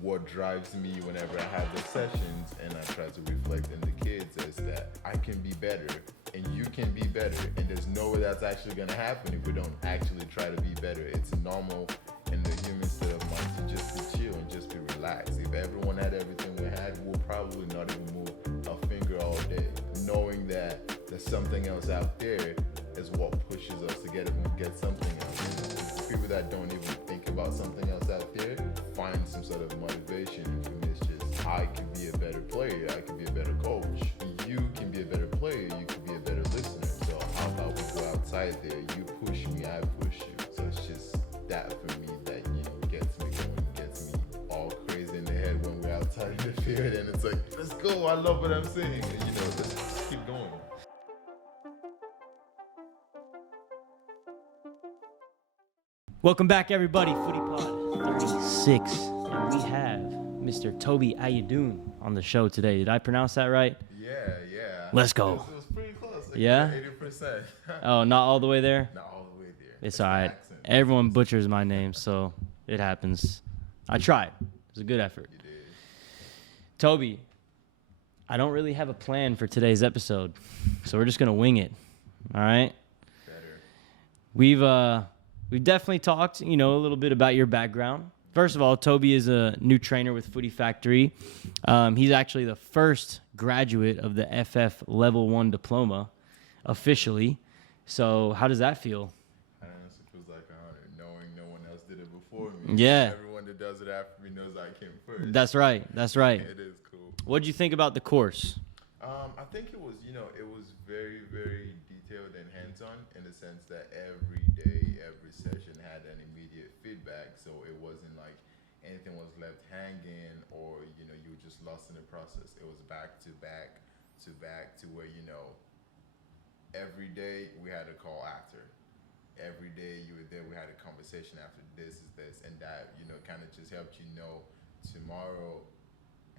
what drives me whenever I have the sessions and I try to reflect in the kids is that I can be better and you can be better, and there's no way that's actually going to happen if we don't actually try to be better. It's normal in the human state of mind to just be chill and just be relaxed. If everyone had everything we had, we'll probably not even move a finger all day. Knowing that there's something else out there is what pushes us to get something else. People that don't even think about something else out there find some sort of motivation. And for me, it's just, I can be a better player, I can be a better coach. You can be a better player, you can be a better listener. So how about we go outside there? You push me, I push you. So it's just that for me that, gets me going, gets me all crazy in the head when we're outside in the field, and it's like, let's go, I love what I'm saying. And, let's keep going. Welcome back, everybody. FootyPod 36, and we have Mr. Tobi Ayedun on the show today. Did I pronounce that right? Yeah. Let's go. It was pretty close. Like Yeah? 80%. Oh, not all the way there? Not all the way there. It's all right. Everyone butchers my name, so it happens. I tried. It was a good effort. You did. Tobi, I don't really have a plan for today's episode, so we're just going to wing it. All right? Better. We've definitely talked, a little bit about your background. First of all, Tobi is a new trainer with Footy Factory. He's actually the first graduate of the FF Level 1 diploma officially. So how does that feel? I honestly feels like an honor knowing no one else did it before me. Yeah. Everyone that does it after me knows I came first. That's right. It is cool. What did you think about the course? I think it was, it was very, very detailed and hands-on in the sense that every day, every session had an immediate feedback. So it wasn't like anything was left hanging or, you were just lost in the process. It was back to back to back to where, every day we had a call after. Every day you were there, we had a conversation after this is this. And that, kind of just helped tomorrow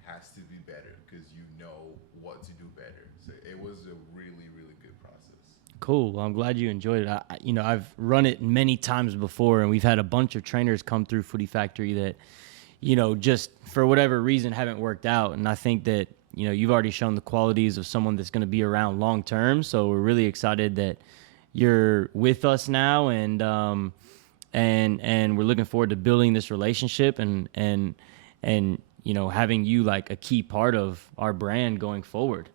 has to be better because you know what to do better. So it was a really, really good process. Cool. Well, I'm glad you enjoyed it. I've run it many times before, and we've had a bunch of trainers come through Footy Factory that, just for whatever reason haven't worked out. And I think that, you've already shown the qualities of someone that's going to be around long term. So we're really excited that you're with us now, and we're looking forward to building this relationship and having you like a key part of our brand going forward.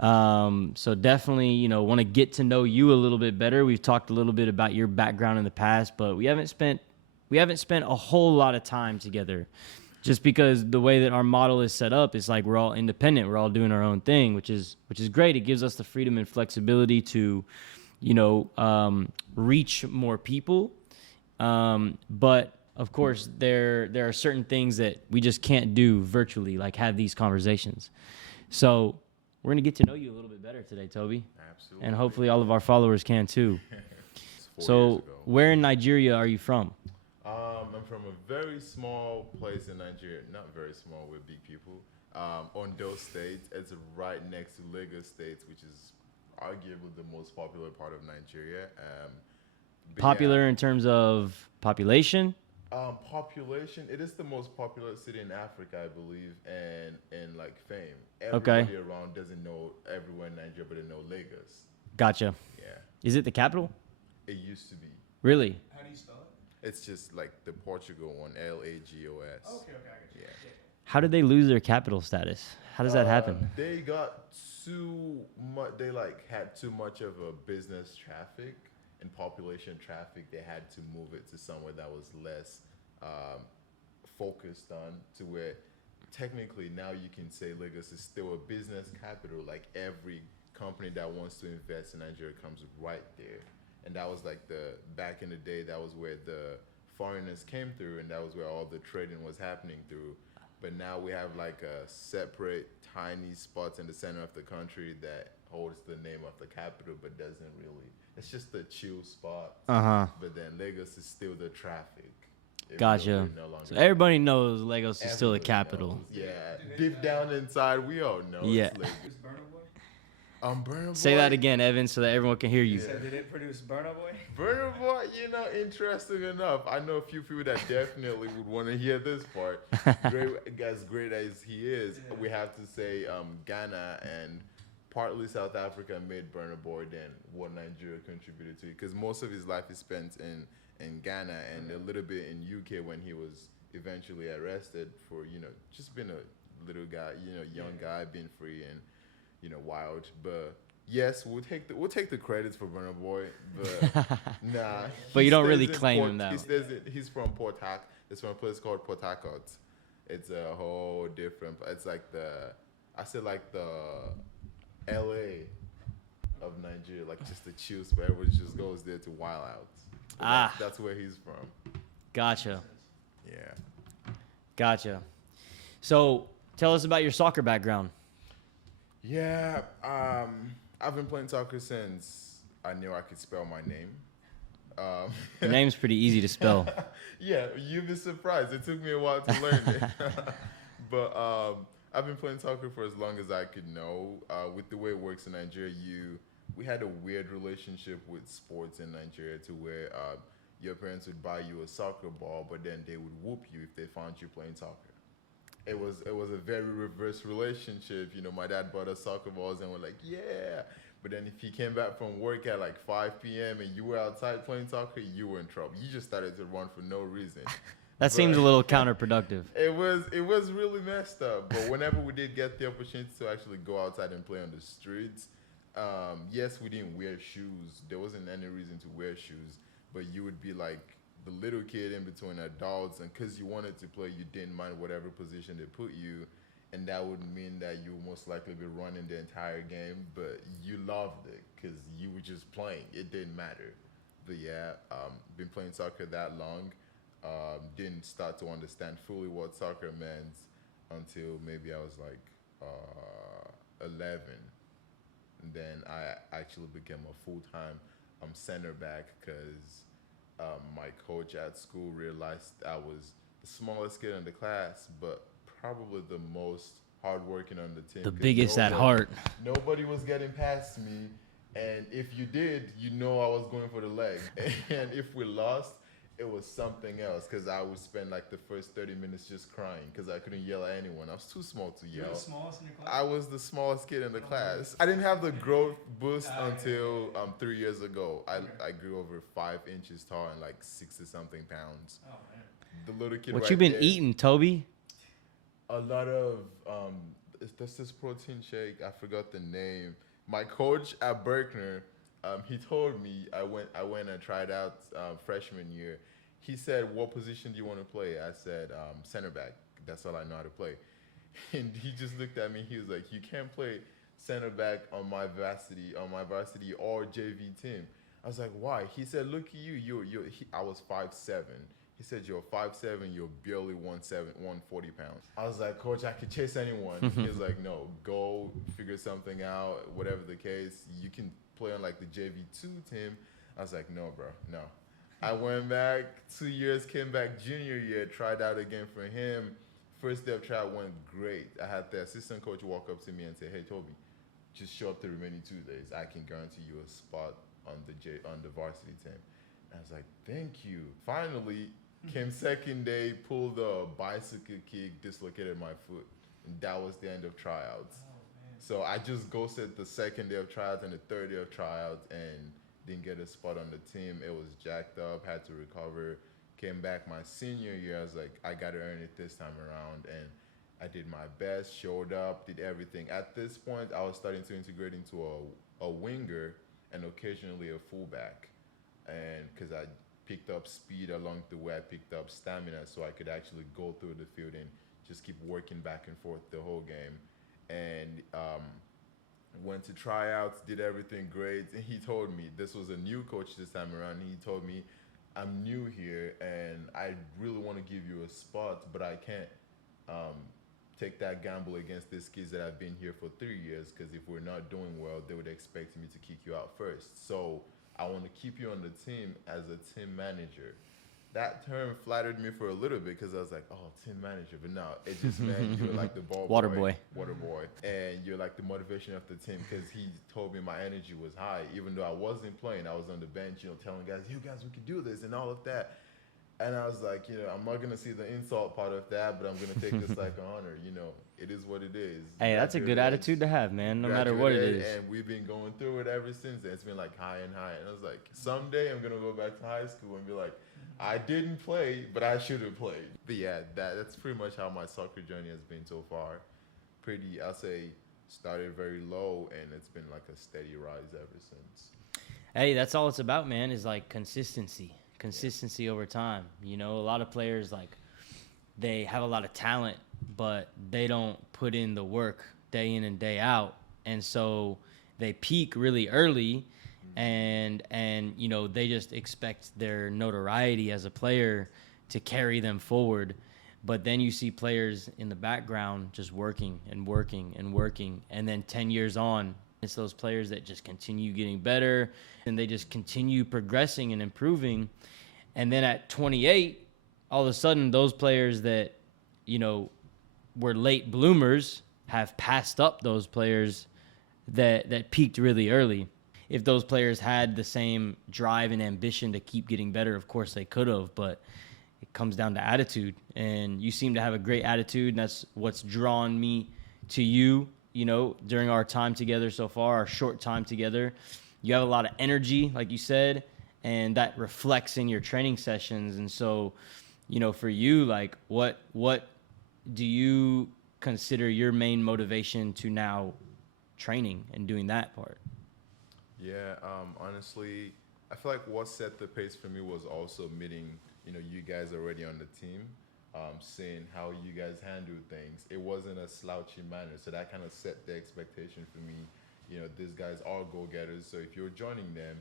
So definitely, want to get to know you a little bit better. We've talked a little bit about your background in the past, but we haven't spent a whole lot of time together just because the way that our model is set up is like we're all independent. We're all doing our own thing, which is great. It gives us the freedom and flexibility to, reach more people. But of course, there are certain things that we just can't do virtually, like have these conversations. So we're going to get to know you a little bit better today, Tobi. Absolutely. And hopefully all of our followers can too. So where in Nigeria are you from? I'm from a very small place in Nigeria. Not very small, we're big people. Ondo State. It's right next to Lagos State, which is arguably the most popular part of Nigeria. Popular in terms of population? Population, it is the most popular city in Africa, I believe, and in like fame. Everybody around doesn't know everywhere in Nigeria, but they know Lagos. Gotcha. Yeah. Is it the capital? It used to be. Really? How do you spell it? It's just like the Portugal one, Lagos. Okay, I got you. Yeah. How did they lose their capital status? How does that happen? They got too much. They had too much of a business traffic and population traffic. They had to move it to somewhere that was less focused on, to where technically now you can say Lagos is still a business capital. Like every company that wants to invest in Nigeria comes right there. And that was like back in the day, that was where the foreigners came through, and that was where all the trading was happening through. But now we have like a separate tiny spots in the center of the country that holds the name of the capital, but doesn't really. It's just the chill spot. But then Lagos is still the traffic. Gotcha. So everybody knows Lagos is still the capital. Knows. Yeah. Deep down inside, we all know Yeah. it's Lagos. Is Burna Boy? Burner Boy. Say that again, Evan, so that everyone can hear you. So did it produce Burner Boy? Burner Boy, interesting enough. I know a few people that definitely would want to hear this part. Great as he is, we have to say Ghana and partly South Africa made Burner Boy than what Nigeria contributed to it. Because most of his life is spent in Ghana and a little bit in UK when he was eventually arrested for, just being a little guy, young guy, being free and, wild. But yes, we'll take the credits for Burna Boy, but nah. But you don't really claim him though. He's from Port Harcourt. It's from a place called Port Harcourt. It's a whole different. It's like the LA of Nigeria, like just the chill spot. Everyone just goes there to wild out. That's where he's from. Gotcha. Yeah. Gotcha. So tell us about your soccer background. Yeah, I've been playing soccer since I knew I could spell my name. Your name's pretty easy to spell. Yeah, you'd be surprised. It took me a while to learn it. But I've been playing soccer for as long as I could know. With the way it works in Nigeria, we had a weird relationship with sports in Nigeria to where your parents would buy you a soccer ball, but then they would whoop you if they found you playing soccer. It was a very reverse relationship. My dad bought us soccer balls and we're like, yeah. But then if he came back from work at like 5 p.m. and you were outside playing soccer, you were in trouble. You just started to run for no reason. That seems a little counterproductive. It was really messed up. But whenever we did get the opportunity to actually go outside and play on the streets, yes, we didn't wear shoes. There wasn't any reason to wear shoes. But you would be like the little kid in between adults, and because you wanted to play, you didn't mind whatever position they put you, and that would mean that you would most likely be running the entire game, but you loved it because you were just playing. It didn't matter. But yeah, been playing soccer that long. Didn't start to understand fully what soccer meant until maybe I was like 11. And then I actually became a full-time center back because my coach at school realized I was the smallest kid in the class, but probably the most hardworking on the team. The biggest at heart. Nobody was getting past me, and if you did, I was going for the leg. And if we lost, it was something else because I would spend like the first 30 minutes just crying because I couldn't yell at anyone. I was too small to yell. You were the smallest in your class? I was the smallest kid in the class. I didn't have the growth boost until 3 years ago. I grew over 5 inches tall and like 60-something pounds. Oh, man. The little kid. What you been eating, Toby? A lot of there's this protein shake. I forgot the name. My coach at Berkner, he told me I went and tried out freshman year. He said, "What position do you want to play?" I said, "Center back. That's all I know how to play." And he just looked at me. He was like, "You can't play center back on my varsity or JV team." I was like, "Why?" He said, "Look at you. I was 5'7". He said, "You're 5'7". You're barely 140 pounds." I was like, "Coach, I could chase anyone." He was like, "No, go figure something out. Whatever the case, you can play on like the JV2 team." I was like, "No, bro, no." I went back 2 years, came back junior year, tried out again for him. First day of trial went great. I had the assistant coach walk up to me and say, "Hey, Toby, just show up the remaining 2 days. I can guarantee you a spot on the varsity team." And I was like, "Thank you." Finally, came second day, pulled a bicycle kick, dislocated my foot. And that was the end of tryouts. So I just ghosted the second day of tryouts and the third day of tryouts and didn't get a spot on the team. It was jacked up, had to recover. Came back my senior year. I was like, I got to earn it this time around. And I did my best, showed up, did everything. At this point, I was starting to integrate into a winger and occasionally a fullback. And because I picked up speed along the way, I picked up stamina so I could actually go through the field and just keep working back and forth the whole game. And went to tryouts, did everything great. And he told me, this was a new coach this time around. He told me, "I'm new here and I really want to give you a spot, but I can't take that gamble against these kids that have been here for 3 years because if we're not doing well, they would expect me to kick you out first. So I want to keep you on the team as a team manager." that term flattered me for a little bit because I was like, oh, team manager. But no, it just meant you're like the ball Water boy, boy. water boy, and you're like the motivation of the team because he told me my energy was high. Even though I wasn't playing, I was on the bench, telling guys, you guys, we could do this and all of that. And I was like, I'm not going to see the insult part of that, but I'm going to take this like an honor. It is what it is. Hey, that's a good attitude to have, man, no matter what it is. And we've been going through it ever since. It's been like high and high. And I was like, someday I'm going to go back to high school and be like, I didn't play, but I should have played. But yeah, that's pretty much how my soccer journey has been so far. I'll say, started very low, and it's been like a steady rise ever since. Hey, that's all it's about, man, is like consistency over time. A lot of players, like, they have a lot of talent, but they don't put in the work day in and day out. And so they peak really early, and they just expect their notoriety as a player to carry them forward. But then you see players in the background just working and working and working. And then 10 years on, it's those players that just continue getting better, and they just continue progressing and improving. And then at 28, all of a sudden, those players that, were late bloomers have passed up those players that peaked really early. If those players had the same drive and ambition to keep getting better, of course they could have, but it comes down to attitude. And you seem to have a great attitude, and that's what's drawn me to you, during our time together so far, our short time together. You have a lot of energy, like you said, and that reflects in your training sessions. And so, for you, like, what do you consider your main motivation to now training and doing that part? Yeah, honestly, I feel like what set the pace for me was also meeting, you guys already on the team, seeing how you guys handle things. It wasn't a slouchy manner, so that kind of set the expectation for me. These guys are go-getters, so if you're joining them,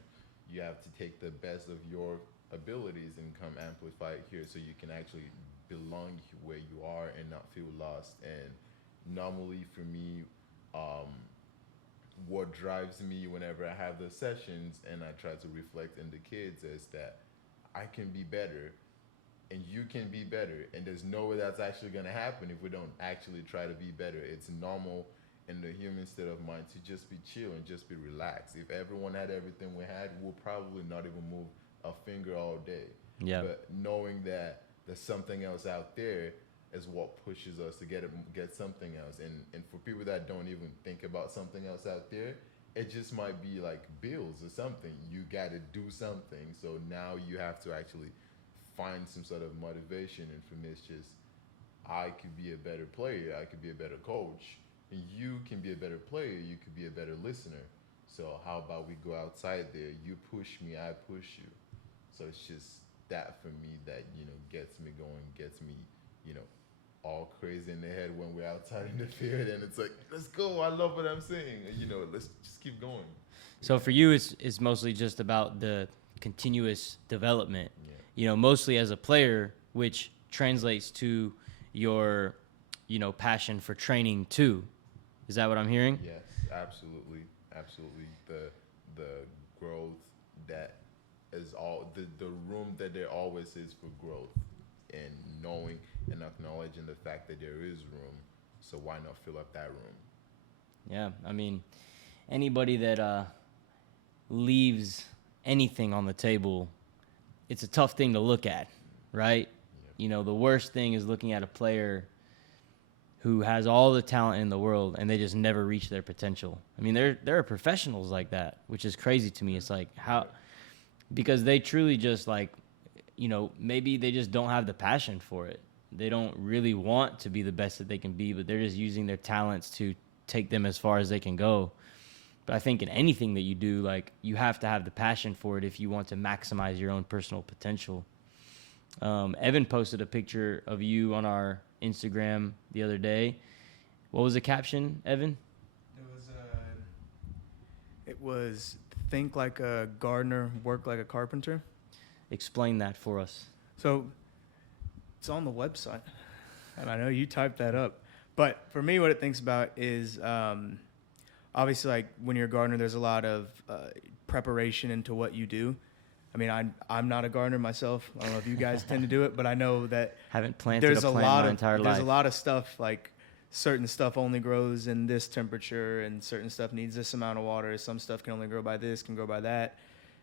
you have to take the best of your abilities and come amplify it here so you can actually belong where you are and not feel lost. And normally for me, what drives me whenever I have the sessions and I try to reflect in the kids is that I can be better and you can be better. And there's no way that's actually going to happen if we don't actually try to be better. It's normal in the human state of mind to just be chill and just be relaxed. If everyone had everything we had, we'll probably not even move a finger all day. Yeah. But knowing that there's something else out there is what pushes us to get something else. And for people that don't even think about something else out there, it just might be like bills or something. You got to do something. So now you have to actually find some sort of motivation. And for me, it's just, I could be a better player. I could be a better coach. And you can be a better player. You could be a better listener. So how about we go outside there? You push me, I push you. So it's just that for me that, gets me going, gets me, all crazy in the head when we're outside in the field. And it's like, let's go. I love what I'm saying. Let's just keep going. So for you, it's mostly just about the continuous development, mostly as a player, which translates to your, passion for training too. Is that what I'm hearing? Yes, absolutely. Absolutely. The growth that is the room that there always is for growth, and knowing and acknowledging the fact that there is room. So why not fill up that room? Yeah. I mean, anybody that leaves anything on the table, it's a tough thing to look at, right? Yep. The worst thing is looking at a player who has all the talent in the world and they just never reach their potential. I mean, there are professionals like that, which is crazy to me. It's like, how, because they truly just like, maybe they just don't have the passion for it. They don't really want to be the best that they can be, but they're just using their talents to take them as far as they can go. But I think in anything that you do, like, you have to have the passion for it if you want to maximize your own personal potential. Evan posted a picture of you on our Instagram the other day. What was the caption, Evan? It was think like a gardener, work like a carpenter. Explain that for us. So it's on the website, and I know you typed that up. But for me, what it thinks about is obviously, like, when you're a gardener, there's a lot of preparation into what you do. I mean, I'm not a gardener myself. I don't know if you guys tend to do it, but I know that Haven't planted a plant my entire life. There's a lot of stuff, like certain stuff only grows in this temperature and certain stuff needs this amount of water. Some stuff can only grow by this, can grow by that.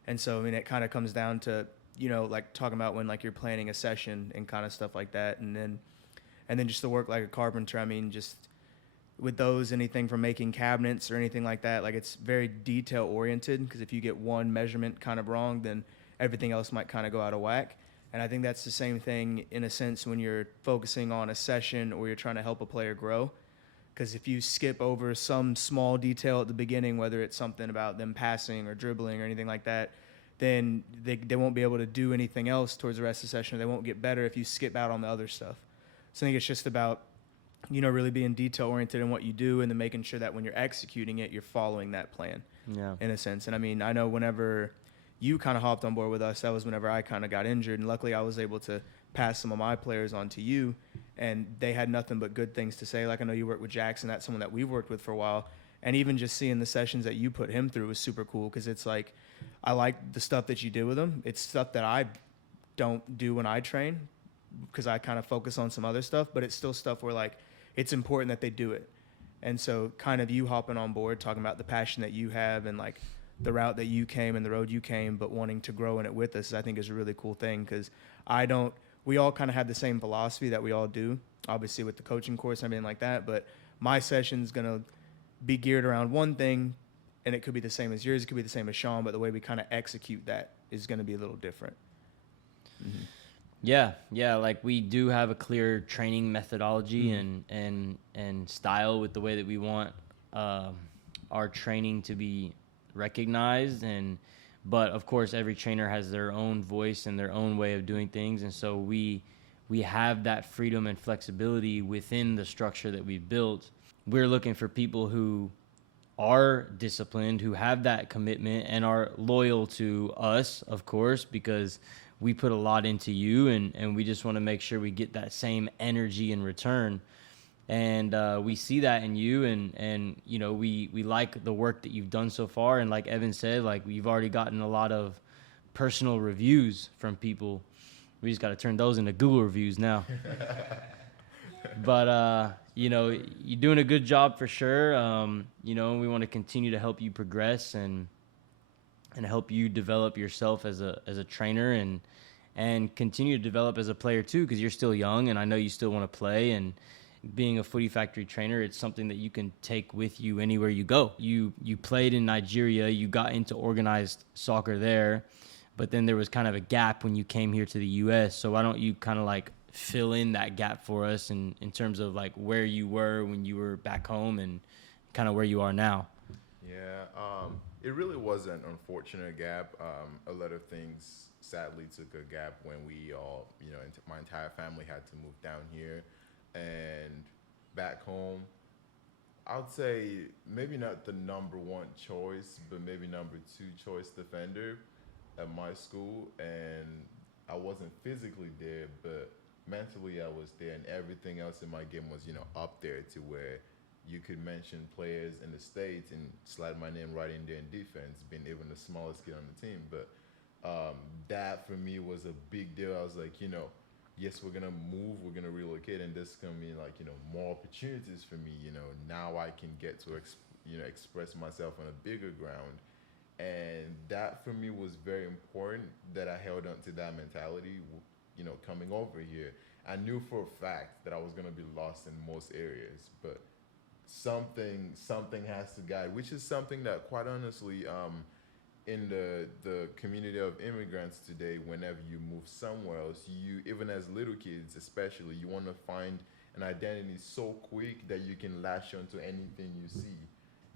And so, I mean, it kind of comes down to, you know, like talking about when like you're planning a session and kind of stuff like that. And then just to work like a carpenter, I mean, just with those, anything from making cabinets or anything like that, like it's very detail oriented, because if you get one measurement kind of wrong, then everything else might kind of go out of whack. And I think that's the same thing in a sense when you're focusing on a session or you're trying to help a player grow. Because if you skip over some small detail at the beginning, whether it's something about them passing or dribbling or anything like that, then they won't be able to do anything else towards the rest of the session, or they won't get better if you skip out on the other stuff. So I think it's just about, you know, really being detail oriented in what you do, and then making sure that when you're executing it, you're following that plan, in a sense. And I mean, I know whenever you kind of hopped on board with us, that was whenever I kind of got injured, and luckily I was able to pass some of my players on to you, and they had nothing but good things to say. Like, I know you work with Jackson, that's someone that we've worked with for a while, and even just seeing the sessions that you put him through was super cool, because it's like, I like the stuff that you did with him. It's stuff that I don't do when I train, because I kind of focus on some other stuff, but it's still stuff where like it's important that they do it. And so kind of you hopping on board, talking about the passion that you have and like the route that you came and the road you came, but wanting to grow in it with us, I think is a really cool thing, because we all kind of have the same philosophy that we all do, obviously with the coaching course and everything like that, but my session's going to be geared around one thing, and it could be the same as yours, it could be the same as Sean, but the way we kind of execute that is going to be a little different. Mm-hmm. Yeah, like we do have a clear training methodology and style with the way that we want our training to be recognized, but of course every trainer has their own voice and their own way of doing things, and so we have that freedom and flexibility within the structure that we've built. We're looking for people who are disciplined, who have that commitment and are loyal to us, of course, because we put a lot into you, and we just want to make sure we get that same energy in return. And we see that in you, and you know, we like the work that you've done so far. And like Evan said, like we've already gotten a lot of personal reviews from people. We just got to turn those into Google reviews now. But you know, you're doing a good job for sure. You know, we want to continue to help you progress and help you develop yourself as a trainer, and continue to develop as a player too, because you're still young, and I know you still want to play. And being a Footy Factory trainer, it's something that you can take with you anywhere you go. You played in Nigeria, you got into organized soccer there, but then there was kind of a gap when you came here to the U.S. So why don't you kind of like fill in that gap for us in terms of like where you were when you were back home and kind of where you are now? Yeah, it really was an unfortunate gap. A lot of things sadly took a gap when we all, you know, my entire family had to move down here. And back home, I would say maybe not the number one choice, but maybe number two choice defender at my school. And I wasn't physically there, but mentally I was there, and everything else in my game was, you know, up there to where you could mention players in the States and slide my name right in there in defense, being even the smallest kid on the team. But that for me was a big deal. I was like, you know, yes, we're gonna move, we're gonna relocate, and this is gonna mean like, you know, more opportunities for me. You know, now I can get to express myself on a bigger ground, and that for me was very important. That I held on to that mentality. You know, coming over here, I knew for a fact that I was gonna be lost in most areas, but something has to guide, which is something that quite honestly, in the community of immigrants today, whenever you move somewhere else, you, even as little kids especially, you want to find an identity so quick that you can latch onto anything you see.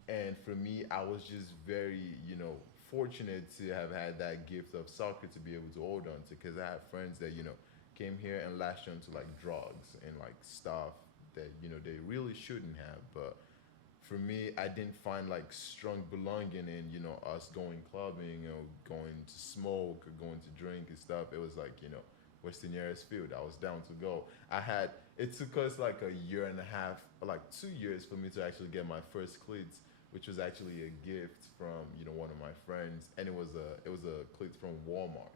And for me, I was just very, you know, fortunate to have had that gift of soccer to be able to hold on to, because I had friends that, you know, came here and latched onto like drugs and like stuff that, you know, they really shouldn't have. But for me, I didn't find like strong belonging in, you know, us going clubbing or going to smoke or going to drink and stuff. It was like, you know, what's the nearest field? I was down to go. It took us like a year and a half, like 2 years for me to actually get my first cleats which was actually a gift from one of my friends, and it was a cleat from Walmart.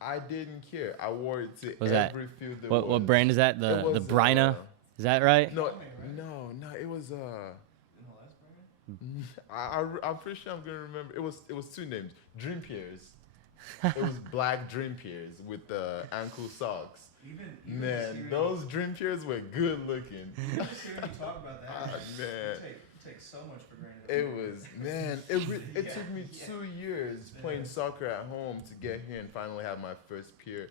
I didn't care. I wore it to Was that every field there what was. brand is that? It The was, Bryna? Is that right? No, no, it was I'm pretty sure I'm gonna remember. It was two names. Dream Peers. It was black Dream Peers with ankle socks. Even Man, those Dream Peers were good looking. Just hearing you talk about that, Man. you take so much for granted. It was, man, it took me 2 years playing soccer at home to get here and finally have my first pair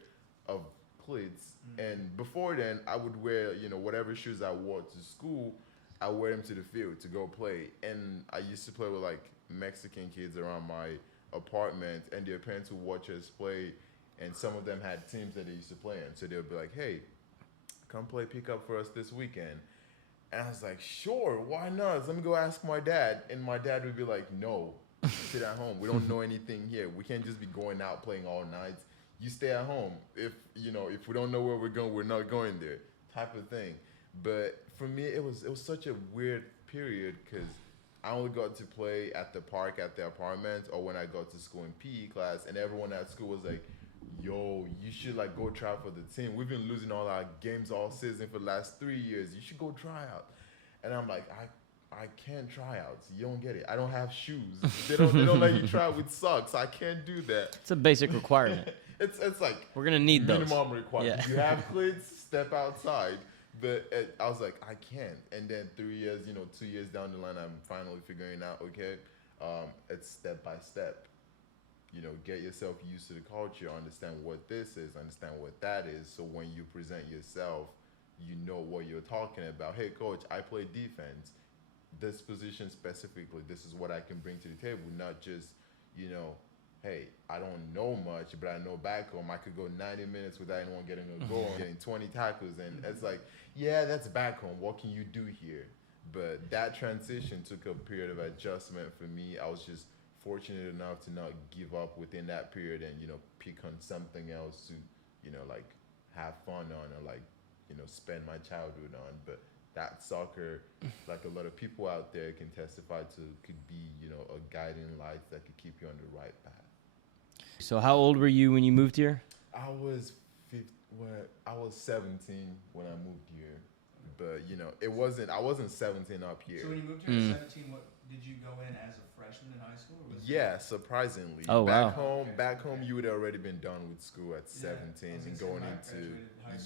of cleats. And before then, I would wear, whatever shoes I wore to school, I wear them to the field to go play. And I used to play with like Mexican kids around my apartment, and their parents would watch us play. And some of them had teams that they used to play in. So they would be like, hey, come play pickup for us this weekend. And I was like, sure, why not? Let me go ask my dad. And my dad would be like, no, sit at home. We don't know anything here. We can't just be going out playing all night. You stay at home. If we don't know where we're going, we're not going there, type of thing. But for me, it was such a weird period because I only got to play at the park at the apartment or when I got to school in PE class, and everyone at school was like, yo, you should like go try out for the team. We've been losing all our games all season for the last 3 years. You should go try out. And I'm like, I can't try out. You don't get it. I don't have shoes. They don't let you try out with socks. I can't do that. It's a basic requirement. It's like we're gonna need those. Minimum requirement. Yeah. You have cleats, step outside. But I was like, I can't. And then 3 years, 2 years down the line, I'm finally figuring out, okay, it's step by step. Get yourself used to the culture, understand what this is, understand what that is. So when you present yourself, you know what you're talking about. Hey, coach, I play defense. This position specifically, this is what I can bring to the table, not just, hey, I don't know much, but I know back home I could go 90 minutes without anyone getting a goal, getting 20 tackles. And it's like, yeah, that's back home. What can you do here? But that transition took a period of adjustment for me. I was just fortunate enough to not give up within that period and, pick on something else to, like have fun on or like, spend my childhood on. But that soccer, like a lot of people out there can testify to, could be, a guiding light that could keep you on the right path. So how old were you when you moved here? I was 17 when I moved here, but I wasn't 17 up here. So when you moved here at 17, what did you go in as a freshman in high school? Or was Yeah, surprisingly. Oh, wow. Back home, you would have already been done with school at 17 and going into I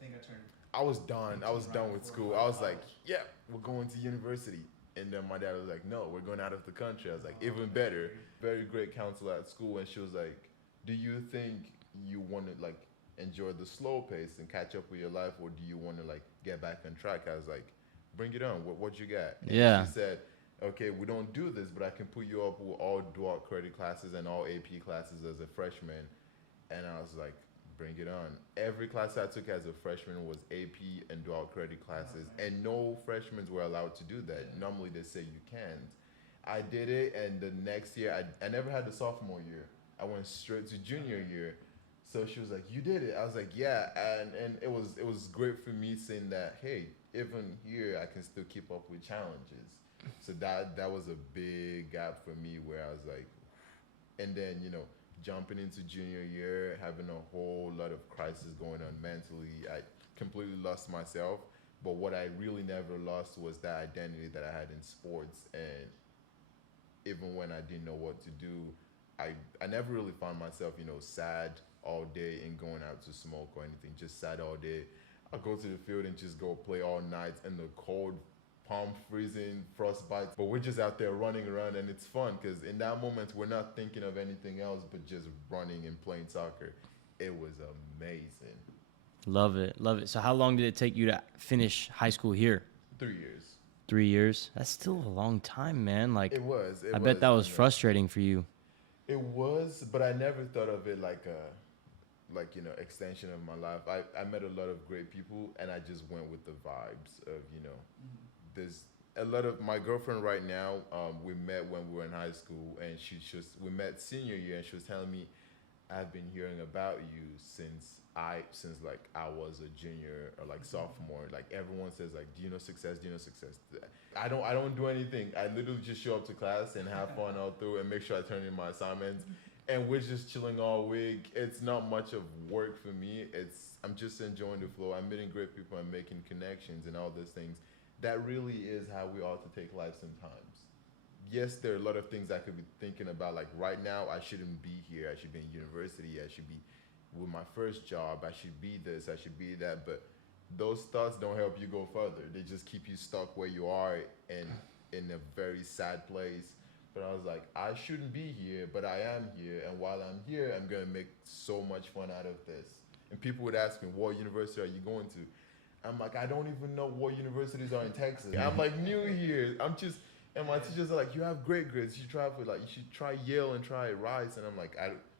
think I turned. I was done. I was done with school. I was like, yeah, we're going to university. And then my dad was like, no, we're going out of the country. I was like, even better. Very great counselor at school. And she was like, do you think you want to like enjoy the slow pace and catch up with your life, or do you want to like get back on track? I was like, bring it on. What you got? And Yeah. she said, okay, we don't do this, but I can put you up with all dual credit classes and all AP classes as a freshman. And I was like, bring it on. Every class I took as a freshman was AP and dual credit classes, and no freshmen were allowed to do that. Normally they say you can't. I did it, and the next year, I never had the sophomore year. I went straight to junior year. So she was like, you did it. I was like, yeah. And it was great for me seeing that, hey, even here I can still keep up with challenges. So that was a big gap for me where I was like, and then, jumping into junior year, having a whole lot of crisis going on mentally. I completely lost myself. But what I really never lost was that identity that I had in sports. And even when I didn't know what to do, I never really found myself, sad all day and going out to smoke or anything, just sad all day. I'll go to the field and just go play all night in the cold, palm freezing, frostbite. But we're just out there running around, and it's fun because in that moment, we're not thinking of anything else but just running and playing soccer. It was amazing. Love it. Love it. So how long did it take you to finish high school here? 3 years. 3 years? That's still a long time, man. Like, It was. I bet that was frustrating for you. It was, but I never thought of it like a, extension of my life. I met a lot of great people, and I just went with the vibes of, there's a lot of my girlfriend right now. We met when we were in high school, and we met senior year, and she was telling me, I've been hearing about you since like I was a junior or like sophomore. Like everyone says like, do you know success? Do you know success? I don't do anything. I literally just show up to class and have fun all through and make sure I turn in my assignments. And we're just chilling all week. It's not much of work for me. I'm just enjoying the flow. I'm meeting great people. I'm making connections and all those things. That really is how we ought to take life sometimes. Yes, there are a lot of things I could be thinking about. Like right now, I shouldn't be here. I should be in university. I should be with my first job. I should be this. I should be that. But those thoughts don't help you go further. They just keep you stuck where you are and in a very sad place. But I was like, I shouldn't be here, but I am here. And while I'm here, I'm going to make so much fun out of this. And people would ask me, what university are you going to? I'm like, I don't even know what universities are in Texas. I'm like new here. And my teachers are like, you have great grades. You should try Yale and try Rice. And I'm like,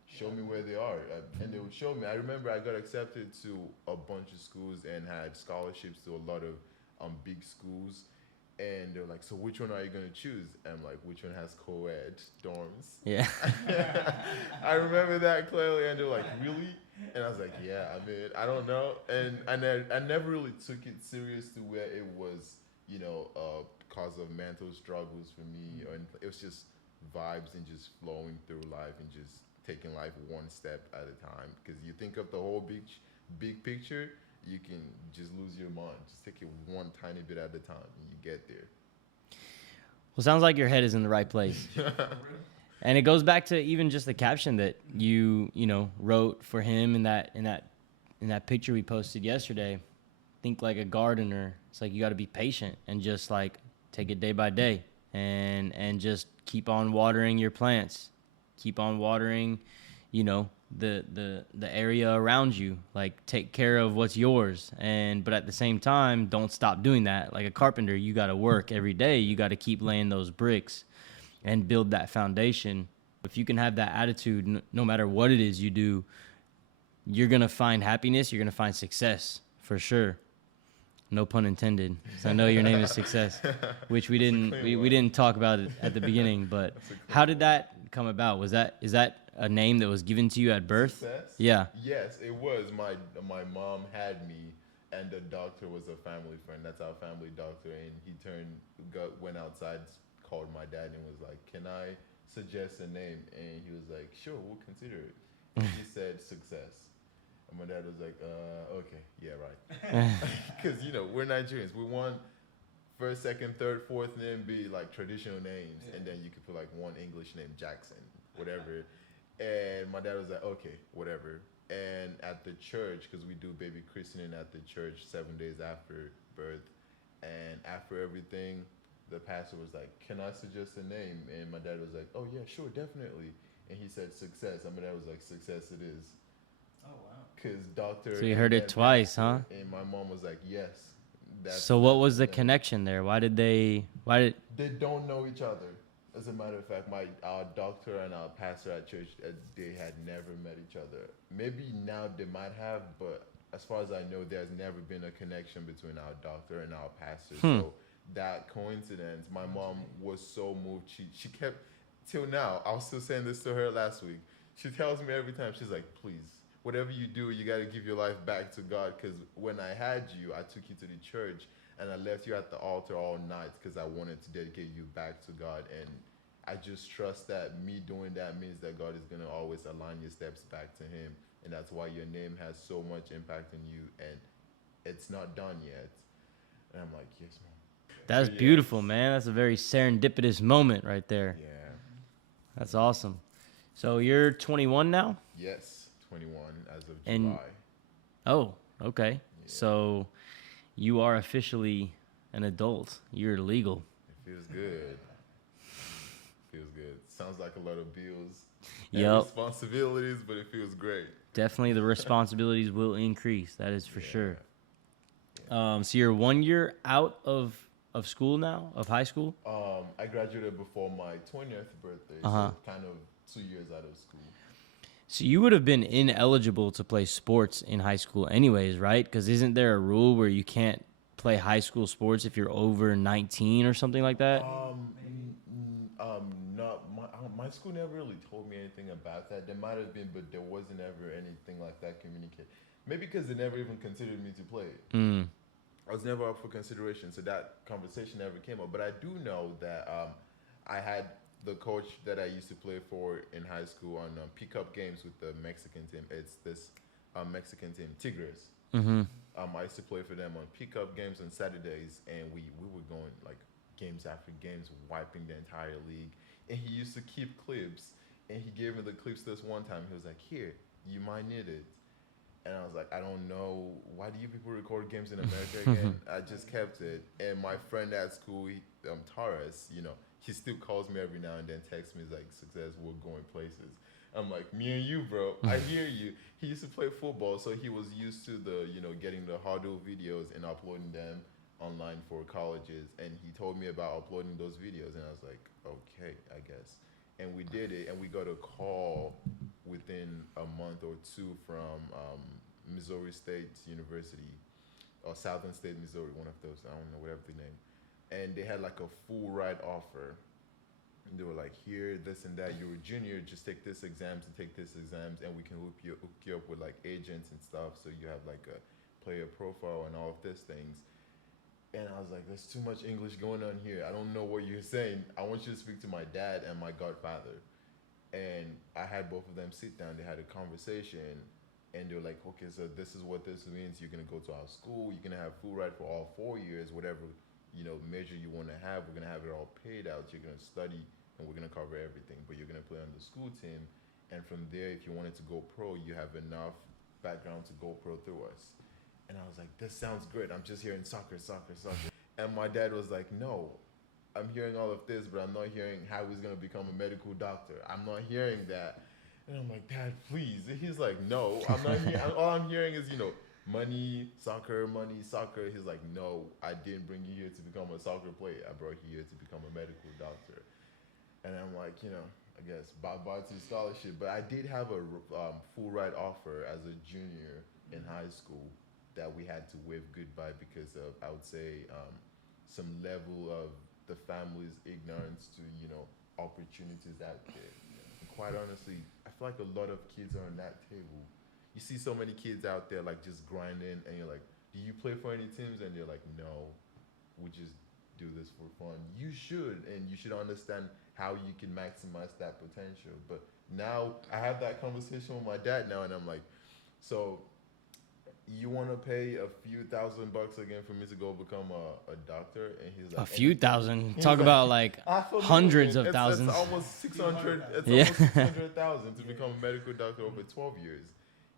show me where they are. And they would show me. I remember I got accepted to a bunch of schools and had scholarships to a lot of big schools. And they were like, so which one are you going to choose? And I'm like, which one has co-ed dorms? Yeah. I remember that clearly. And they were like, really? And I was like, yeah, I mean, I don't know. And I never really took it serious to where it was, cause of mental struggles for me. Or it was just vibes and just flowing through life and just taking life one step at a time. Because you think of the whole big picture, you can just lose your mind. Just take it one tiny bit at a time and you get there. Well, sounds like your head is in the right place. And it goes back to even just the caption that you wrote for him in that picture we posted yesterday. Think like a gardener. It's like you got to be patient and just like take it day by day and just keep on watering your plants. Keep on watering, the area around you. Like take care of what's yours. But at the same time, don't stop doing that. Like a carpenter, you got to work every day. You got to keep laying those bricks and build that foundation. If you can have that attitude, no matter what it is you do, you're going to find happiness. You're going to find success for sure. No pun intended. So I know your name is Success, which we didn't talk about it at the beginning, but how did that come about? Is that a name that was given to you at birth? Success? Yeah. Yes, it was. My mom had me, and the doctor was a family friend. That's our family doctor, and he went outside, called my dad, and was like, "Can I suggest a name?" And he was like, "Sure, we'll consider it." And he said Success. And my dad was like, okay, yeah, right. Because, we're Nigerians. We want first, second, third, fourth name be like traditional names. Yeah. And then you could put like one English name, Jackson, whatever. And my dad was like, okay, whatever. And at the church, because we do baby christening at the church 7 days after birth. And after everything, the pastor was like, can I suggest a name? And my dad was like, oh, yeah, sure, definitely. And he said Success. And my dad was like, Success it is. Oh, wow. Because doctor. So you heard it twice, huh? And my mom was like, yes. So what was the connection there? Why did they don't know each other. As a matter of fact, our doctor and our pastor at church, they had never met each other. Maybe now they might have, but as far as I know, there's never been a connection between our doctor and our pastor. So that coincidence, my mom was so moved. She kept, till now, I was still saying this to her last week. She tells me every time, she's like, please, whatever you do, you got to give your life back to God. Because when I had you, I took you to the church and I left you at the altar all night because I wanted to dedicate you back to God. And I just trust that me doing that means that God is going to always align your steps back to Him. And that's why your name has so much impact on you. And it's not done yet. And I'm like, yes, Mom. That's beautiful, man. That's a very serendipitous moment right there. Yeah. That's awesome. So you're 21 now? Yes. 21 as of July. Oh, okay. Yeah. So you are officially an adult. You're legal. It feels good. Feels good. Sounds like a lot of bills and responsibilities, but it feels great. Definitely the responsibilities will increase. That is for sure. Yeah. So you're 1 year out of school now, of high school? I graduated before my 20th birthday, so kind of 2 years out of school. So you would have been ineligible to play sports in high school anyways, right? Because isn't there a rule where you can't play high school sports if you're over 19 or something like that? No, I My school never really told me anything about that. There might have been, but there wasn't ever anything like that communicated. Maybe because they never even considered me to play. Mm. I was never up for consideration, so that conversation never came up. But I do know that I had the coach that I used to play for in high school on pickup games with the Mexican team. It's this Mexican team, Tigres. Mm-hmm. I used to play for them on pickup games on Saturdays, and we were going like games after games, wiping the entire league. And he used to keep clips, and he gave me the clips this one time. He was like, "Here, you might need it." And I was like, "I don't know. Why do you people record games in America again?" I just kept it. And my friend at school, Taurus, he still calls me every now and then, texts me, he's like, "Success, we're going places." I'm like, "Me and you, bro. I hear you." He used to play football, so he was used to the, getting the huddle videos and uploading them online for colleges. And he told me about uploading those videos, and I was like, okay, I guess. And we did it, and we got a call within a month or two from Missouri State University, or Southern State Missouri, one of those, I don't know, whatever the name. And they had like a full ride offer. And they were like, "Here, this and that, you're a junior, just take this exams and take this exams, and we can hook you up with like agents and stuff, so you have like a player profile and all of these things." And I was like, "There's too much English going on here. I don't know what you're saying. I want you to speak to my dad and my godfather." And I had both of them sit down. They had a conversation, and they were like, "Okay, so this is what this means. You're gonna go to our school. You're gonna have full ride for all 4 years, whatever measure you want to have. We're gonna have it all paid out. You're gonna study, and we're gonna cover everything. But you're gonna play on the school team, and from there, if you wanted to go pro, you have enough background to go pro through us." And I was like, "This sounds great. I'm just hearing soccer, soccer, soccer." And my dad was like, "No, I'm hearing all of this, but I'm not hearing how he's gonna become a medical doctor. I'm not hearing that." And I'm like, "Dad, please." And he's like, "No, I'm not hearing. All I'm hearing is money, soccer, money, soccer." He's like, "No, I didn't bring you here to become a soccer player. I brought you here to become a medical doctor." And I'm like, I guess bye to scholarship. But I did have a full ride offer as a junior in high school that we had to wave goodbye because of, I would say, some level of the family's ignorance to opportunities out there. And quite honestly, I feel like a lot of kids are on that table. You see so many kids out there like just grinding, and you're like, "Do you play for any teams?" And they're like, "No, we just do this for fun." You should, and you should understand how you can maximize that potential. But now I have that conversation with my dad now, and I'm like, "So you want to pay a few $1,000 again for me to go become a doctor?" And he's like, A few thousand. Talk like, about like hundreds of it's thousands. almost 600. It's Yeah. almost 600,000 to become a medical doctor over 12 years.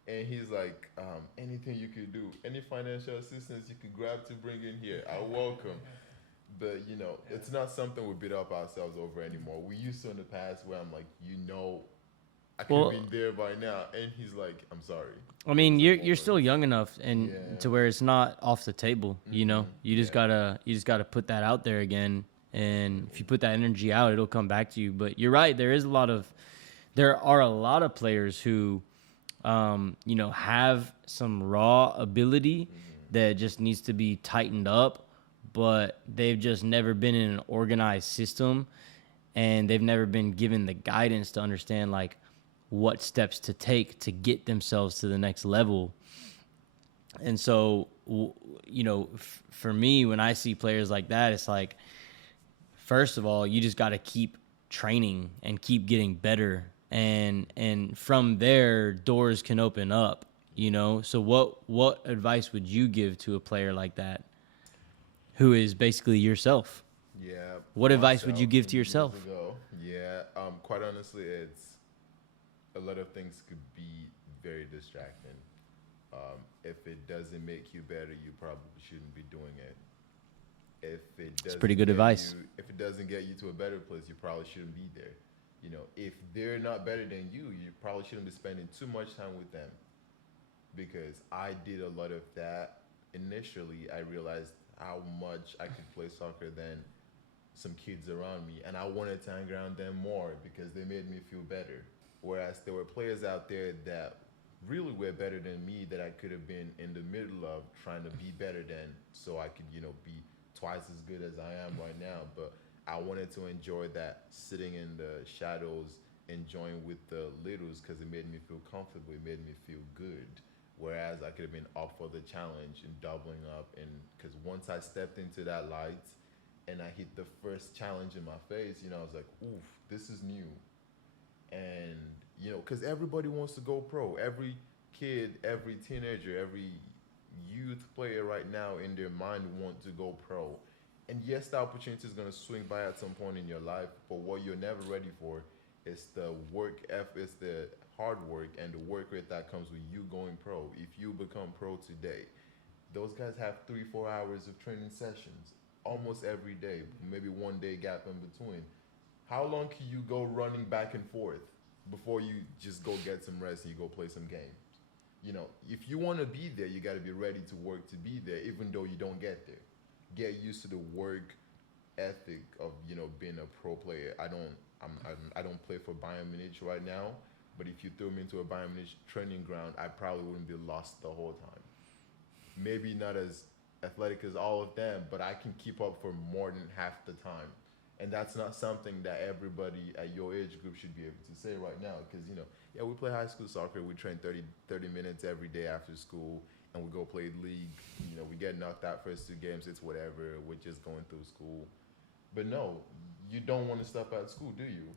And he's like, "Anything you could do, any financial assistance you could grab to bring in here, I welcome." But it's not something we beat up ourselves over anymore. We used to in the past, where I'm like, I could have been there by now. And he's like, "I'm sorry." I mean, you're still young enough and to where it's not off the table. You just gotta put that out there again. And if you put that energy out, it'll come back to you. But you're right. There are a lot of players who, have some raw ability that just needs to be tightened up, but they've just never been in an organized system, and they've never been given the guidance to understand like what steps to take to get themselves to the next level. And so, for me, when I see players like that, it's like, first of all, you just got to keep training and keep getting better. And from there, doors can open up, So what advice would you give to a player like that who is basically yourself? Yeah. What advice would you give to yourself? Yeah. Quite honestly, it's a lot of things could be very distracting. If it doesn't make you better, you probably shouldn't be doing it. If it doesn't pretty good advice. If it doesn't get you to a better place, you probably shouldn't be there. If they're not better than you, you probably shouldn't be spending too much time with them. Because I did a lot of that. Initially, I realized how much I could play soccer than some kids around me, and I wanted to hang around them more because they made me feel better. Whereas there were players out there that really were better than me that I could have been in the middle of trying to be better than, so I could, be twice as good as I am right now. But I wanted to enjoy that sitting in the shadows, enjoying with the littles because it made me feel comfortable. It made me feel good. Whereas I could have been up for the challenge and doubling up. And because once I stepped into that light and I hit the first challenge in my face, I was like, oof, this is new. And, because everybody wants to go pro. Every kid, every teenager, every youth player right now in their mind want to go pro. And yes, the opportunity is going to swing by at some point in your life, but what you're never ready for is the work effort, it's the hard work and the work rate that comes with you going pro. If you become pro today, those guys have 3-4 hours of training sessions almost every day, maybe one day gap in between. How long can you go running back and forth before you just go get some rest and you go play some games? If you want to be there, you got to be ready to work to be there, even though you don't get there. Get used to the work ethic of being a pro player. I don't play for Bayern Munich right now, but if you threw me into a Bayern Munich training ground, I probably wouldn't be lost the whole time. Maybe not as athletic as all of them, but I can keep up for more than half the time. And that's not something that everybody at your age group should be able to say right now. Because, we play high school soccer. We train 30 minutes every day after school, and we go play league. We get knocked out first 2 games. It's whatever. We're just going through school. But no, you don't want to stop at school, do you?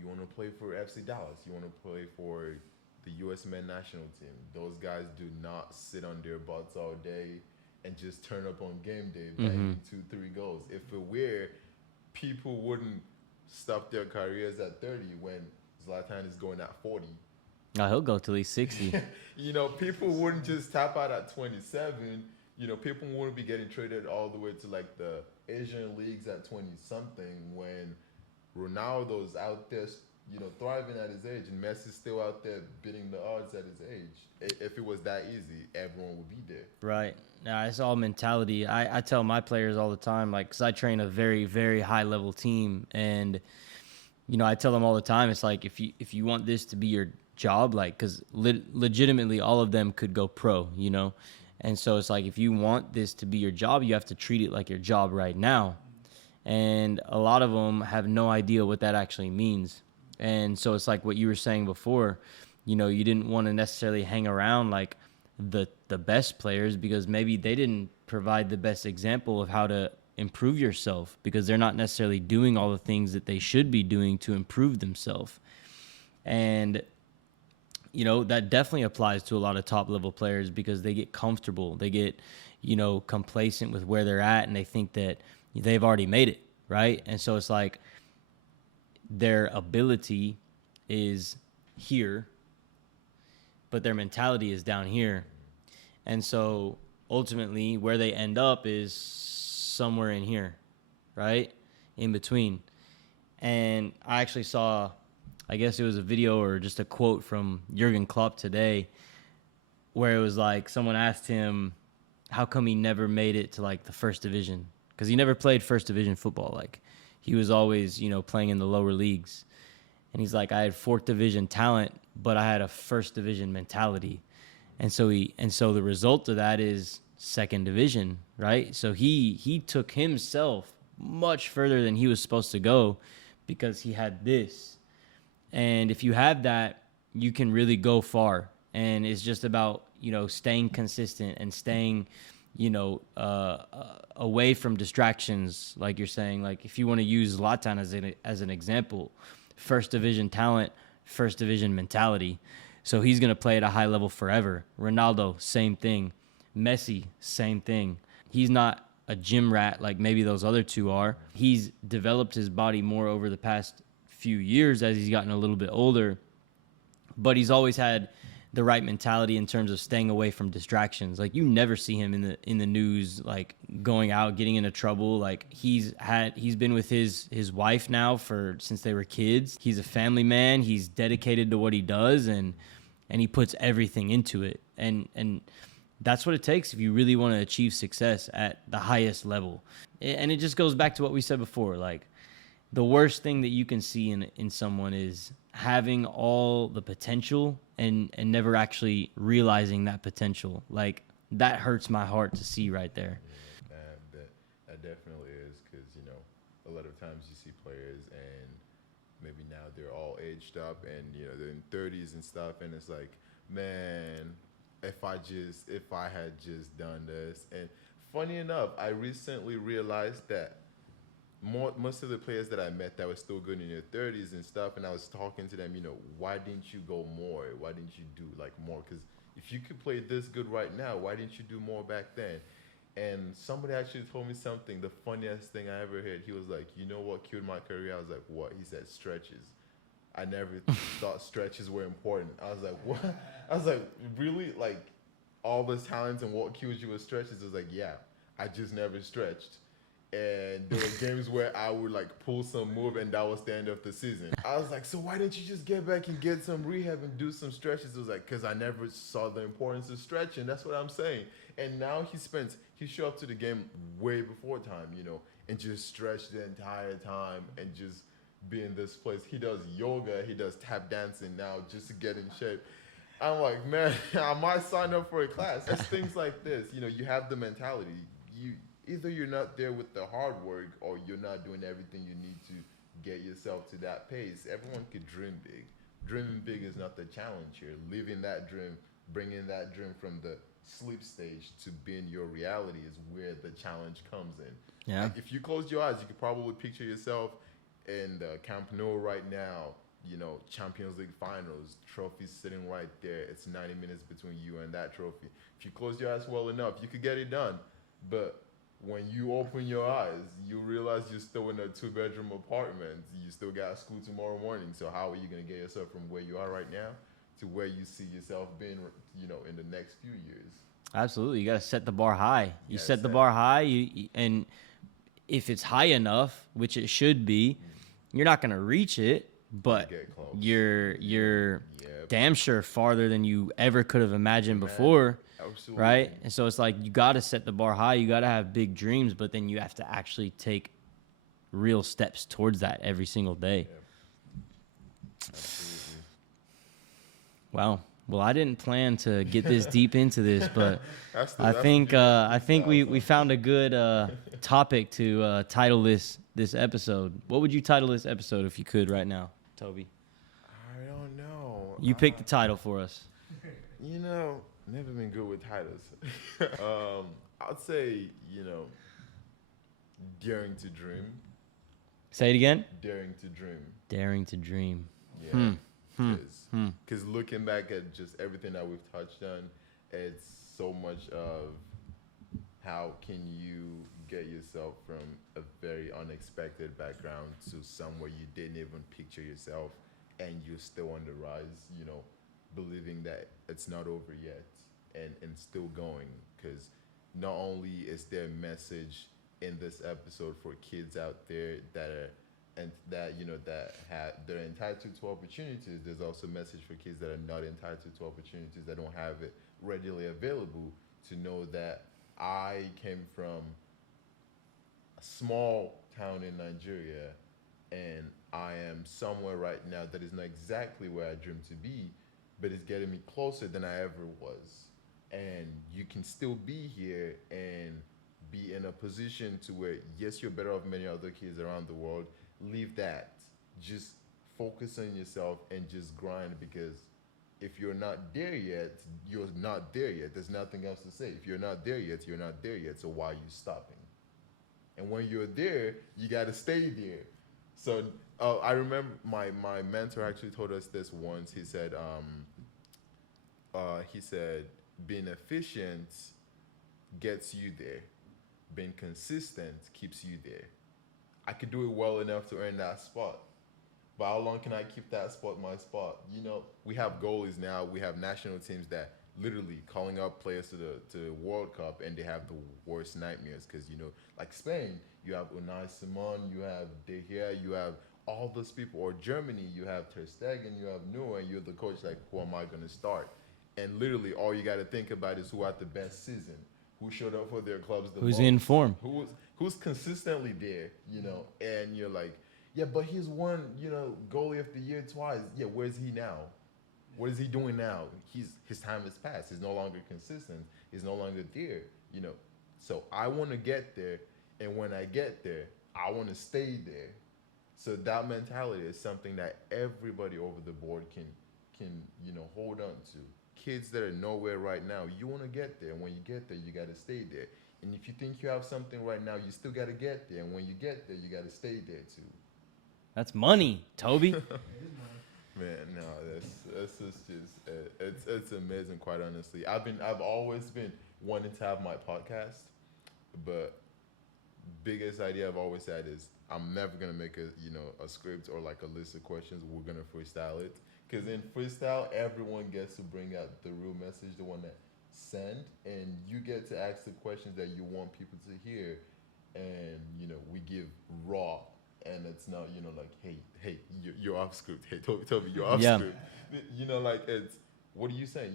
You want to play for FC Dallas. You want to play for the U.S. men's national team. Those guys do not sit on their butts all day and just turn up on game day, banging 2-3 goals. If it were, people wouldn't stop their careers at 30 when Zlatan is going at 40. Oh, he'll go till he's 60. People wouldn't just tap out at 27. People wouldn't be getting traded all the way to like the Asian leagues at 20-something when Ronaldo's out there, thriving at his age, and Messi's still out there beating the odds at his age. If it was that easy, everyone would be there. Right. Nah, it's all mentality. I tell my players all the time, because I train a very, very high-level team, and, I tell them all the time, it's like, if you want this to be your job, because legitimately all of them could go pro, And so it's like, if you want this to be your job, you have to treat it like your job right now. And a lot of them have no idea what that actually means. And so it's like what you were saying before, you didn't want to necessarily hang around like the best players because maybe they didn't provide the best example of how to improve yourself because they're not necessarily doing all the things that they should be doing to improve themselves. And that definitely applies to a lot of top level players because they get comfortable. They get, complacent with where they're at and they think that they've already made it, right? And so it's like their ability is here, but their mentality is down here. And so ultimately where they end up is somewhere in here, right? In between. And I actually saw, I guess it was a video or just a quote from Jurgen Klopp today where it was like someone asked him how come he never made it to like the first division because he never played first division football. Like he was always, playing in the lower leagues. And he's like, I had fourth division talent, but I had a first division mentality. And so the result of that is second division, right? So he took himself much further than he was supposed to go because he had this. And if you have that, you can really go far. And it's just about, staying consistent and staying, away from distractions. Like you're saying, like if you want to use Zlatan as an example, first division talent, first division mentality. So he's going to play at a high level forever. Ronaldo, same thing. Messi, same thing. He's not a gym rat like maybe those other two are. He's developed his body more over the past few years as he's gotten a little bit older, but he's always had the right mentality in terms of staying away from distractions. Like you never see him in the news like going out getting into trouble. Like he's been with his wife now since they were kids. He's a family man. He's dedicated to what he does and he puts everything into it. And that's what it takes if you really want to achieve success at the highest level. And it just goes back to what we said before, like the worst thing that you can see in someone is having all the potential and never actually realizing that potential. Like that hurts my heart to see right there. Yeah, that definitely is because, a lot of times you see players and maybe now they're all aged up and they're in 30s and stuff, and it's like, man, if I had just done this. And funny enough, I recently realized that most of the players that I met that were still good in their 30s and stuff, and I was talking to them, why didn't you go more? Why didn't you do like more? Because if you could play this good right now, why didn't you do more back then? And somebody actually told me something, the funniest thing I ever heard. He was like, you know what killed my career? I was like, what? He said, stretches. I never thought stretches were important. I was like, what? I was like, really? Like, all this talent and what kills you with stretches? I was like, yeah, I just never stretched. And there were games where I would like pull some move and that was the end of the season. I was like, so why didn't you just get back and get some rehab and do some stretches? It was like, because I never saw the importance of stretching. That's what I'm saying. And now he showed up to the game way before time, and just stretched the entire time and just be in this place. He does yoga, he does tap dancing now just to get in shape. I'm like, man, I might sign up for a class. It's things like this. You have the mentality. Either you're not there with the hard work or you're not doing everything you need to get yourself to that pace. Everyone could dream big. Dreaming big is not the challenge here. Living that dream, bringing that dream from the sleep stage to being your reality is where the challenge comes in. Yeah. Like if you close your eyes, you could probably picture yourself in the Camp Nou right now, Champions League finals, trophies sitting right there. It's 90 minutes between you and that trophy. If you close your eyes well enough, you could get it done. But when you open your eyes, you realize you're still in a 2-bedroom apartment. You still got school tomorrow morning. So how are you going to get yourself from where you are right now to where you see yourself being, in the next few years? Absolutely. You got to set the bar high. You set the bar high, and if it's high enough, which it should be, you're not going to reach it, but you're damn sure farther than you ever could have imagined before. Absolutely. Right? And so it's like you got to set the bar high. You got to have big dreams, but then you have to actually take real steps towards that every single day. Yeah. Absolutely. Wow. Well, I didn't plan to get this deep into this, but I think we found a good topic to title this episode. What would you title this episode if you could right now, Toby? I don't know. You pick the title for us. Never been good with titles. I'd say, daring to dream. Say it again. Daring to dream. Daring to dream. Yeah. Because looking back at just everything that we've touched on, it's so much of how can you get yourself from a very unexpected background to somewhere you didn't even picture yourself, and you're still on the rise, believing that it's not over yet and still going. Because not only is there a message in this episode for kids out there that they're entitled to opportunities, there's also a message for kids that are not entitled to opportunities, that don't have it readily available, to know that I came from a small town in Nigeria and I am somewhere right now that is not exactly where I dreamed to be, but it's getting me closer than I ever was. And you can still be here and be in a position to where, yes, you're better off many other kids around the world. Leave that. Just focus on yourself and just grind, because if you're not there yet, you're not there yet. There's nothing else to say. If you're not there yet, you're not there yet. So why are you stopping? And when you're there, you got to stay there. So I remember my mentor actually told us this once. He said, being efficient gets you there. Being consistent keeps you there. I could do it well enough to earn that spot, but how long can I keep that spot my spot? We have goalies now. We have national teams that literally calling up players to the World Cup, and they have the worst nightmares because, like Spain, you have Unai Simon, you have De Gea, you have all those people. Or Germany, you have Ter Stegen, you have Neuer, and you're the coach, like, who am I going to start? And literally all you got to think about is who had the best season, who showed up for their clubs the most. Who's in form. Who's consistently there, and you're like, yeah, but he's won, goalie of the year twice. Yeah, where's he now? What is he doing now? His time has passed. He's no longer consistent. He's no longer there, So I want to get there, and when I get there, I want to stay there. So that mentality is something that everybody over the board can hold on to. Kids that are nowhere right now, you want to get there. And when you get there, you got to stay there. And if you think you have something right now, you still got to get there. And when you get there, you got to stay there too. That's money, Toby. Man, no, that's just it's amazing. Quite honestly, I've always been wanting to have my podcast, but biggest idea I've always had is I'm never gonna make a script or like a list of questions. We're gonna freestyle it, because in freestyle everyone gets to bring out the real message, the one that send, and you get to ask the questions that you want people to hear, and we give raw. And it's not, like, hey, you're off script. Hey, Toby, you're off script. Like, it's, what are you saying?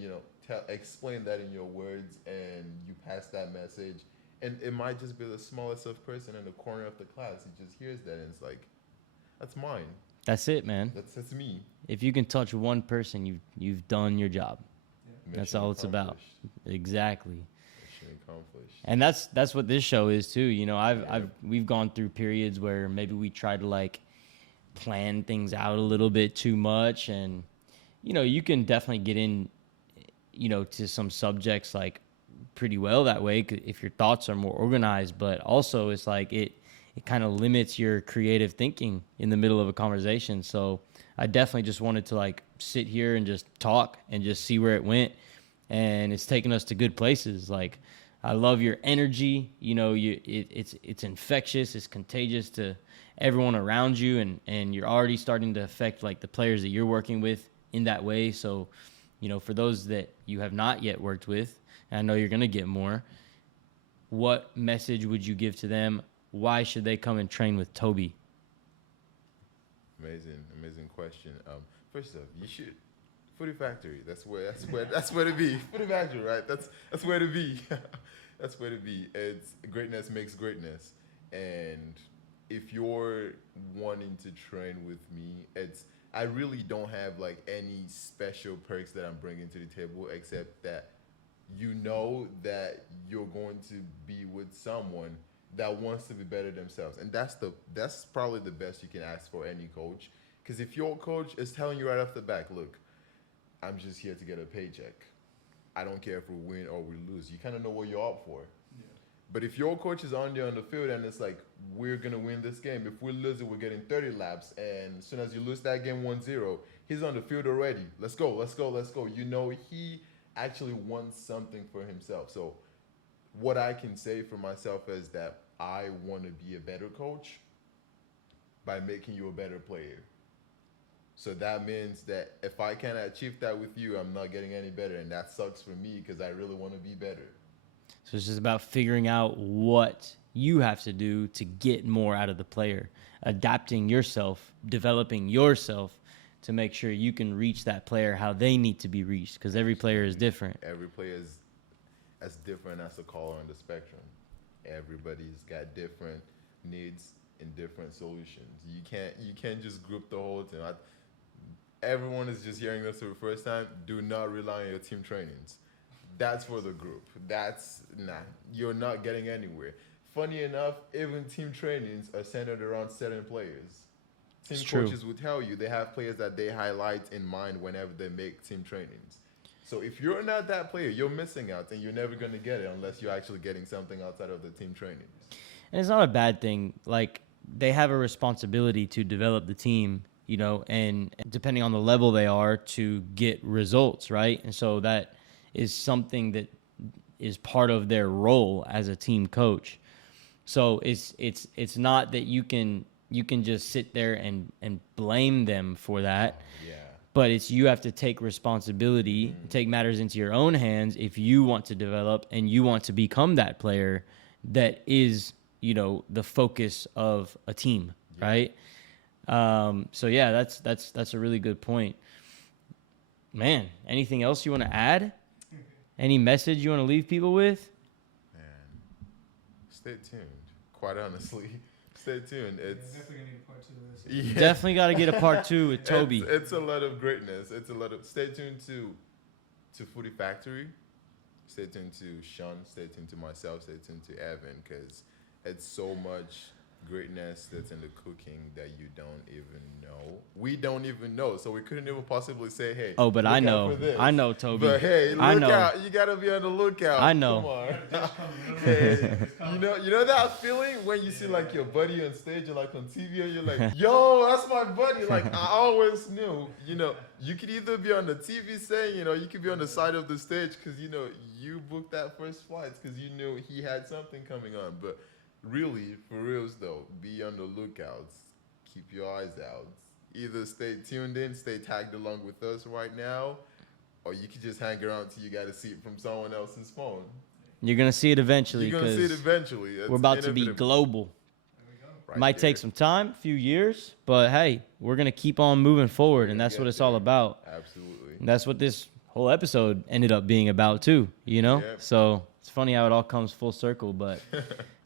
Explain that in your words, and you pass that message. And it might just be the smallest of person in the corner of the class. He just hears that, and it's like, that's mine. That's it, man. That's me. If you can touch one person, you've done your job. Yeah. That's all it's about. Exactly. Accomplished. And that's what this show is too. We've gone through periods where maybe we try to like plan things out a little bit too much, and you can definitely get in to some subjects like pretty well that way if your thoughts are more organized, but also it's like it kind of limits your creative thinking in the middle of a conversation. So I definitely just wanted to like sit here and just talk and just see where it went, and it's taken us to good places. Like, I love your energy. It's infectious. It's contagious to everyone around you, and you're already starting to affect like the players that you're working with in that way. So, for those that you have not yet worked with, and I know you're gonna get more, what message would you give to them? Why should they come and train with Toby? Amazing question. First off, you should. Footy Factory. That's where to be. Footy Factory, right? That's where to be. That's where to be. It's greatness makes greatness. And if you're wanting to train with me, I really don't have like any special perks that I'm bringing to the table, except that that you're going to be with someone that wants to be better themselves, and that's probably the best you can ask for any coach. Because if your coach is telling you right off the back, look, I'm just here to get a paycheck. I don't care if we win or we lose. You kind of know what you're up for. Yeah. But if your coach is on there on the field and it's like, we're going to win this game. If we lose it, we're getting 30 laps. And as soon as you lose that game 1-0, he's on the field already. Let's go. He actually wants something for himself. So what I can say for myself is that I want to be a better coach by making you a better player. So that means that if I can't achieve that with you, I'm not getting any better. And that sucks for me because I really want to be better. So it's just about figuring out what you have to do to get more out of the player, adapting yourself, developing yourself to make sure you can reach that player how they need to be reached, because every player is different. Every player is as different as a color on the spectrum. Everybody's got different needs and different solutions. You can't just group the whole thing. Everyone is just hearing this for the first time. Do not rely on your team trainings. That's for the group. You're not getting anywhere. Funny enough, even team trainings are centered around certain players. Team coaches will tell you they have players that they highlight in mind whenever they make team trainings. So if you're not that player, you're missing out, and you're never going to get it unless you're actually getting something outside of the team trainings. And it's not a bad thing. Like, they have a responsibility to develop the team, and depending on the level they are, to get results, right? And so that is something that is part of their role as a team coach. So it's not that you can just sit there and blame them for that. Yeah. But it's you have to take responsibility, take matters into your own hands if you want to develop and you want to become that player that is, the focus of a team, right? So yeah, that's a really good point. Man, anything else you want to add? Any message you want to leave people with? Man, stay tuned. Quite honestly, stay tuned. It's definitely gonna need a part 2 of this. Yeah. Definitely got to get a part 2 with Toby. It's a lot of greatness. Stay tuned to Footy Factory. Stay tuned to Sean. Stay tuned to myself. Stay tuned to Evan, because it's so much greatness that's in the cooking that you don't even know. We don't even know, so we couldn't even possibly say, "Hey." Oh, but look I out know. for this. I know, Toby. But hey, I look know. out! You gotta be on the lookout. I know. Come on. Hey, you know that feeling when you see like your buddy on stage or like on TV, and you're like, "Yo, that's my buddy." Like I always knew. You know, you could either be on the TV saying, you could be on the side of the stage because you booked that first flights because you knew he had something coming on, but. Really, for reals though, be on the lookouts. Keep your eyes out. Either stay tuned in, stay tagged along with us right now, or you can just hang around till you got to see it from someone else's phone. You're gonna see it eventually. You're gonna see it eventually. We're about to be global. Right Might take some time, a few years, but hey, we're gonna keep on moving forward, and that's what it's all about. Absolutely. And that's what this whole episode ended up being about too. Yep. So it's funny how it all comes full circle, but.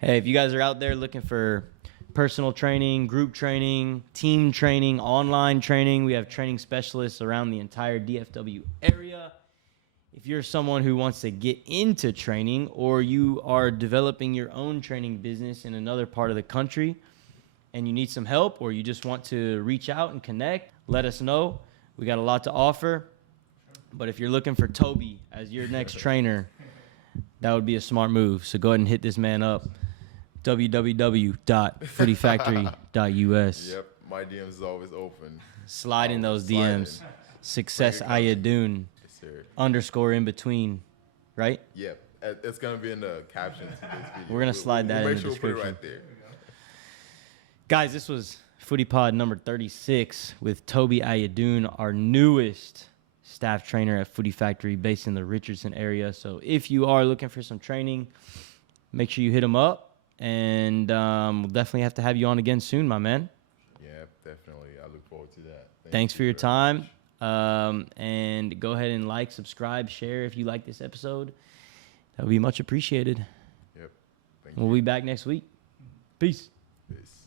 Hey, if you guys are out there looking for personal training, group training, team training, online training, we have training specialists around the entire DFW area. If you're someone who wants to get into training or you are developing your own training business in another part of the country and you need some help or you just want to reach out and connect, let us know. We got a lot to offer. But if you're looking for Toby as your next trainer, that would be a smart move. So go ahead and hit this man up. www.footyfactory.us. Yep, my DMs is always open. Slide in those DMs. Success Ayedun _ in between, right? Yep, it's gonna be in the captions of this video. We're gonna slide that in the description. We'll put it right there. Guys, this was FootyPod number 36 with Tobi Ayedun, our newest staff trainer at Footy Factory based in the Richardson area. So if you are looking for some training, make sure you hit him up. And we'll definitely have to have you on again soon, my man. Yeah, definitely. I look forward to that. Thanks for your time. And go ahead and like, subscribe, share if you like this episode. That would be much appreciated. Yep. We'll be back next week. Peace. Peace.